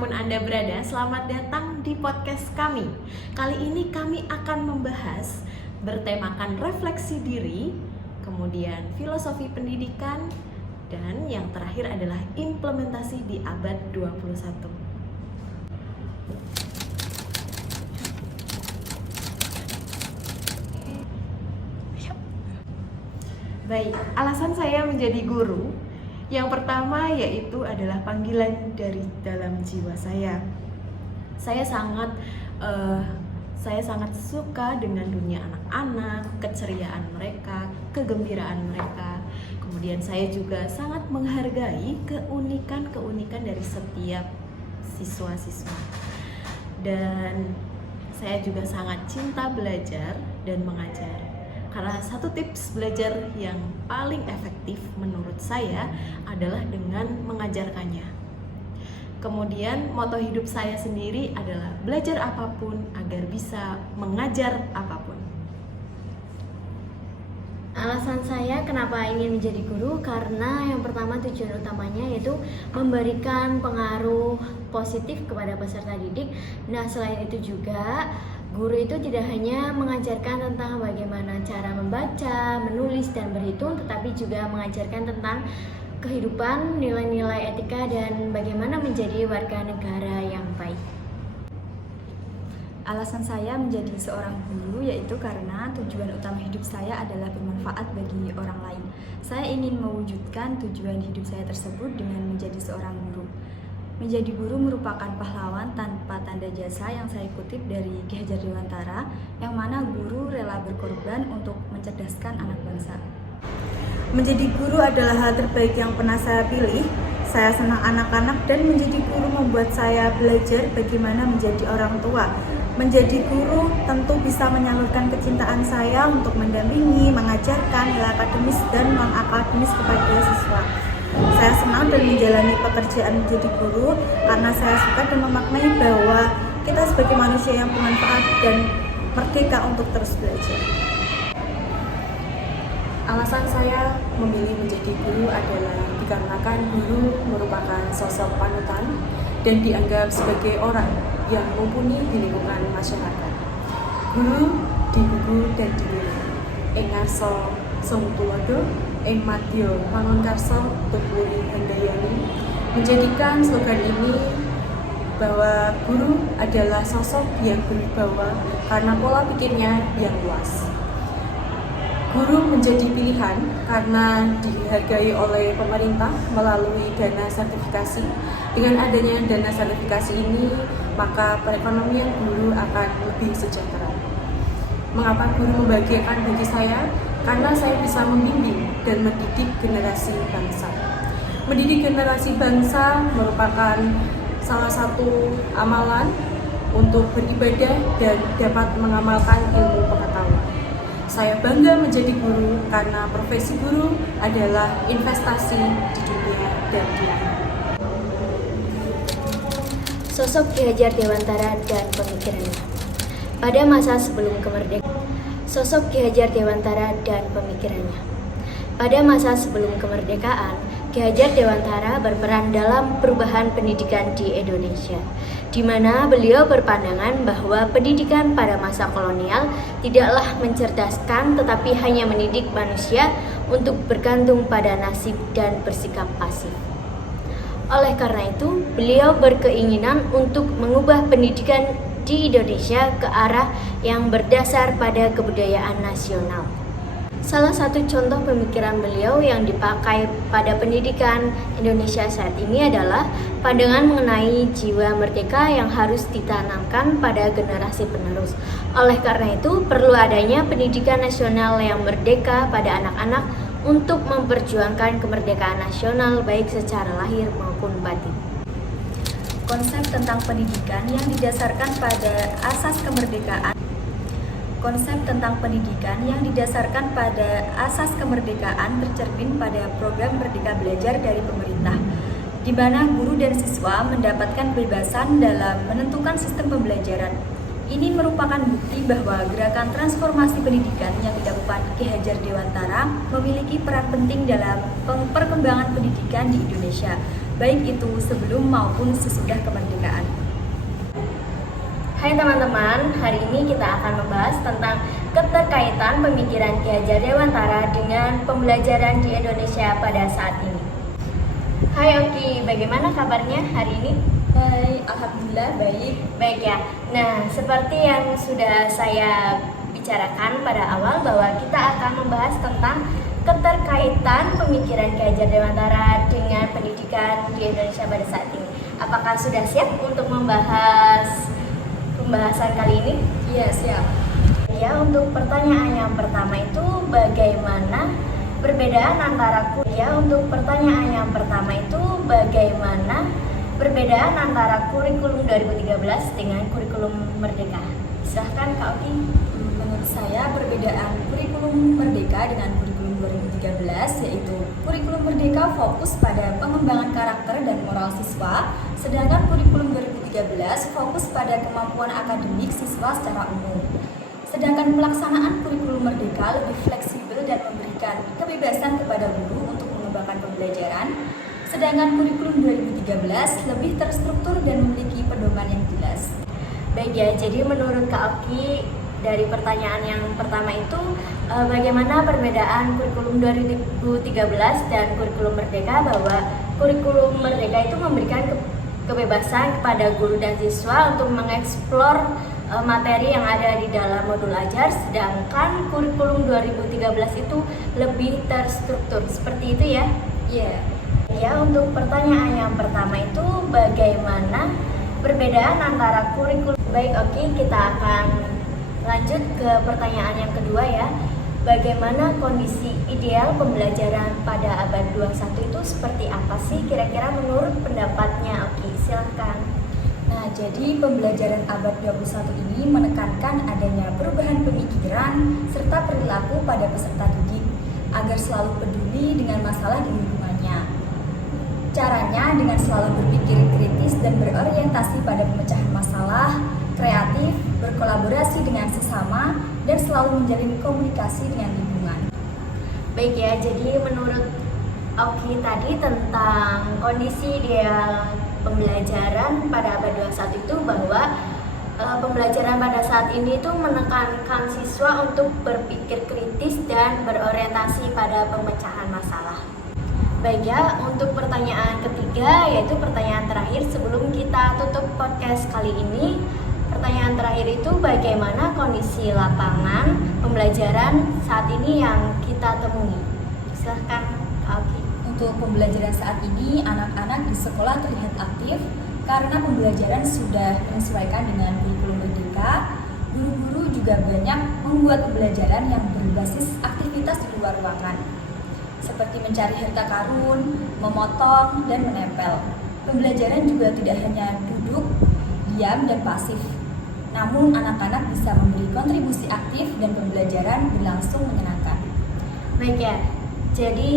dimanapun Anda berada, selamat datang di podcast kami. Kali ini kami akan membahas bertemakan refleksi diri, kemudian filosofi pendidikan, dan yang terakhir adalah implementasi di abad 21. Baik, alasan saya menjadi guru yang pertama yaitu adalah panggilan dari dalam jiwa saya. Saya sangat suka dengan dunia anak-anak, keceriaan mereka, kegembiraan mereka. Kemudian saya juga sangat menghargai keunikan dari setiap siswa-siswa. Dan saya juga sangat cinta belajar dan mengajar. Karena satu tips belajar yang paling efektif menurut saya adalah dengan mengajarkannya. Kemudian moto hidup saya sendiri adalah belajar apapun agar bisa mengajar apapun. Alasan saya kenapa ingin menjadi guru karena yang pertama tujuan utamanya yaitu memberikan pengaruh positif kepada peserta didik. Nah, selain itu juga guru itu tidak hanya mengajarkan tentang bagaimana cara membaca, menulis, dan berhitung, tetapi juga mengajarkan tentang kehidupan, nilai-nilai etika, dan bagaimana menjadi warga negara yang baik. Alasan saya menjadi seorang guru yaitu karena tujuan utama hidup saya adalah bermanfaat bagi orang lain. Saya ingin mewujudkan tujuan hidup saya tersebut dengan menjadi seorang guru. Menjadi guru merupakan pahlawan tanpa tanda jasa yang saya kutip dari Ki Hajar Dewantara, yang mana guru rela berkorban untuk mencerdaskan anak bangsa. Menjadi guru adalah hal terbaik yang pernah saya pilih. Saya senang anak-anak dan menjadi guru membuat saya belajar bagaimana menjadi orang tua. Menjadi guru tentu bisa menyalurkan kecintaan saya untuk mendampingi, mengajarkan nilai akademis dan non-akademis kepada siswa. Saya senang dan menjalani pekerjaan menjadi guru karena saya suka dan memaknai bahwa kita sebagai manusia yang bermanfaat dan merdeka untuk terus belajar. Alasan saya memilih menjadi guru adalah dikarenakan guru merupakan sosok panutan dan dianggap sebagai orang yang mumpuni di lingkungan masyarakat. Guru digugu dan diniru. Ing ngarsa Songtuwado, ing madya mangunkarsa Tupuri Handayani, menjadikan slogan ini bahwa guru adalah sosok yang berwibawa karena pola pikirnya yang luas. Guru menjadi pilihan karena dihargai oleh pemerintah melalui dana sertifikasi. Dengan adanya dana sertifikasi ini, maka perekonomian guru akan lebih sejahtera. Mengapa guru membahagiakan bagi saya? Karena saya bisa membimbing dan mendidik generasi bangsa. Mendidik generasi bangsa merupakan salah satu amalan untuk beribadah dan dapat mengamalkan ilmu pengetahuan. Saya bangga menjadi guru karena profesi guru adalah investasi di dunia dan di akhirat. Sosok Ki Hajar Dewantara dan pemikirannya. Pada masa sebelum kemerdekaan, sosok Ki Hajar Dewantara dan pemikirannya. Pada masa sebelum kemerdekaan, Ki Hajar Dewantara berperan dalam perubahan pendidikan di Indonesia, di mana beliau berpandangan bahwa pendidikan pada masa kolonial tidaklah mencerdaskan tetapi hanya mendidik manusia untuk bergantung pada nasib dan bersikap pasif. Oleh karena itu, beliau berkeinginan untuk mengubah pendidikan di Indonesia ke arah yang berdasar pada kebudayaan nasional. Salah satu contoh pemikiran beliau yang dipakai pada pendidikan Indonesia saat ini adalah pandangan mengenai jiwa merdeka yang harus ditanamkan pada generasi penerus. Oleh karena itu, perlu adanya pendidikan nasional yang merdeka pada anak-anak untuk memperjuangkan kemerdekaan nasional baik secara lahir maupun batin. Konsep tentang pendidikan yang didasarkan pada asas kemerdekaan. Konsep tentang pendidikan yang didasarkan pada asas kemerdekaan tercermin pada program Merdeka Belajar dari pemerintah, di mana guru dan siswa mendapatkan kebebasan dalam menentukan sistem pembelajaran. Ini merupakan bukti bahwa gerakan transformasi pendidikan yang dilakukan Ki Hajar Dewantara memiliki peran penting dalam perkembangan pendidikan di Indonesia. baik itu sebelum maupun sesudah kemerdekaan. Hai teman-teman, hari ini kita akan membahas tentang keterkaitan pemikiran Ki Hajar Dewantara dengan pembelajaran di Indonesia pada saat ini. Hai Oki, bagaimana kabarnya hari ini? Baik, alhamdulillah baik. Baik ya. Nah, seperti yang sudah saya bicarakan pada awal bahwa kita akan membahas tentang keterkaitan pemikiran Ki Hajar Dewantara dengan pendidikan di Indonesia pada saat ini. Apakah sudah siap untuk membahas pembahasan kali ini? Iya, siap. Ya, untuk pertanyaan yang pertama itu bagaimana perbedaan antara kurikulum 2013 dengan kurikulum Merdeka? Silahkan Kak Oki. Menurut saya perbedaan kurikulum Merdeka dengan kurikulum 2013 yaitu kurikulum Merdeka fokus pada pengembangan karakter dan moral siswa, sedangkan kurikulum 2013 fokus pada kemampuan akademik siswa secara umum. Sedangkan pelaksanaan kurikulum Merdeka lebih fleksibel dan memberikan kebebasan kepada guru untuk mengembangkan pembelajaran, sedangkan kurikulum 2013 lebih terstruktur dan memiliki pedoman yang jelas. Baik ya, jadi menurut Kak Oki dari pertanyaan yang pertama itu bagaimana perbedaan kurikulum 2013 dan kurikulum Merdeka, bahwa kurikulum Merdeka itu memberikan kebebasan kepada guru dan siswa untuk mengeksplor materi yang ada di dalam modul ajar, sedangkan kurikulum 2013 itu lebih terstruktur. Seperti itu ya? Iya. Ya, untuk pertanyaan yang pertama itu bagaimana perbedaan antara kurikulum. Baik, oke, kita akan lanjut ke pertanyaan yang kedua ya. Bagaimana kondisi ideal pembelajaran pada abad 21 itu seperti apa sih kira-kira menurut pendapatnya? Oke, silahkan. Nah, jadi pembelajaran abad 21 ini menekankan adanya perubahan pemikiran serta perilaku pada peserta didik agar selalu peduli dengan masalah di lingkungannya. Caranya dengan selalu berpikir kritis dan berorientasi pada pemecahan masalah, kreatif, berkolaborasi dengan sesama, dan selalu menjalin komunikasi dengan lingkungan. Baik ya, jadi menurut Oki tadi tentang kondisi ideal pembelajaran pada abad 21 itu bahwa pembelajaran pada saat ini itu menekankan siswa untuk berpikir kritis dan berorientasi pada pemecahan masalah. Baik ya, untuk pertanyaan ketiga yaitu pertanyaan terakhir sebelum kita tutup podcast kali ini. Pertanyaan terakhir itu bagaimana kondisi lapangan pembelajaran saat ini yang kita temui? Silahkan Kak Oki. Untuk pembelajaran saat ini, anak-anak di sekolah terlihat aktif karena pembelajaran sudah menyesuaikan dengan kurikulum Merdeka. Guru-guru juga banyak membuat pembelajaran yang berbasis aktivitas di luar ruangan, seperti mencari harta karun, memotong, dan menempel. Pembelajaran juga tidak hanya duduk, diam, dan pasif, namun anak-anak bisa memberi kontribusi aktif dan pembelajaran berlangsung menyenangkan. Baik ya, jadi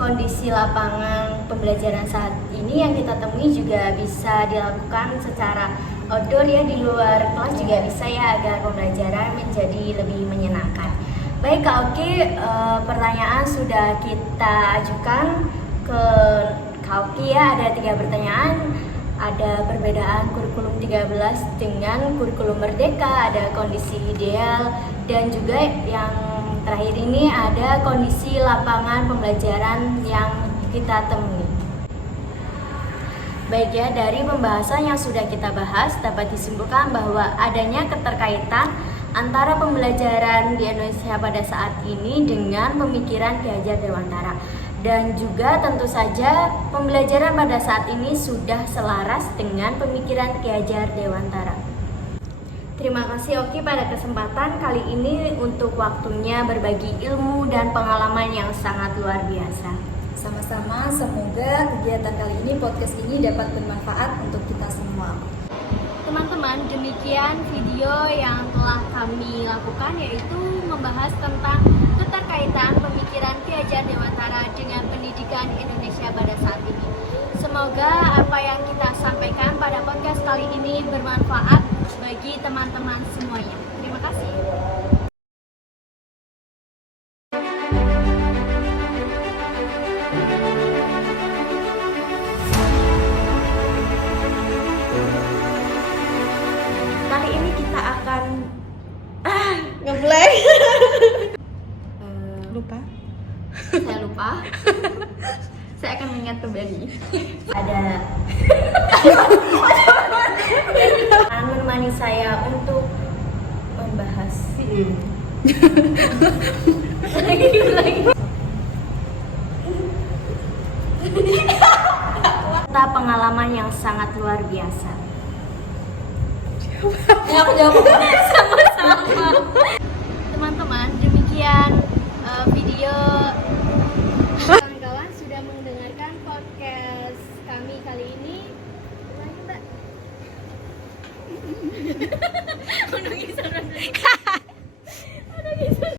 kondisi lapangan pembelajaran saat ini yang kita temui juga bisa dilakukan secara outdoor ya, di luar kelas juga bisa ya, agar pembelajaran menjadi lebih menyenangkan. Baik Kak Oki, pertanyaan sudah kita ajukan ke Kak Oki ya, ada 3 pertanyaan. Ada perbedaan kurikulum 13 dengan kurikulum Merdeka, ada kondisi ideal, dan juga yang terakhir ini ada kondisi lapangan pembelajaran yang kita temui. Baik ya, dari pembahasan yang sudah kita bahas dapat disimpulkan bahwa adanya keterkaitan antara pembelajaran di Indonesia pada saat ini dengan pemikiran Ki Hajar Dewantara. Dan juga tentu saja pembelajaran pada saat ini sudah selaras dengan pemikiran Ki Hajar Dewantara. Terima kasih Oki pada kesempatan kali ini untuk waktunya berbagi ilmu dan pengalaman yang sangat luar biasa. Sama-sama, semoga kegiatan kali ini, podcast ini dapat bermanfaat untuk kita semua. Teman-teman, demikian video yang telah kami lakukan, yaitu membahas tentang keterkaitan pemikiran Ki Hajar Dewantara dengan pendidikan Indonesia pada saat ini. Semoga apa yang kita sampaikan pada podcast kali ini bermanfaat bagi teman-teman semuanya. Terima kasih. lupa, saya akan mengingat kembali. Ada akan menemani saya untuk membahas serta pengalaman yang sangat luar biasa. Aku jawab.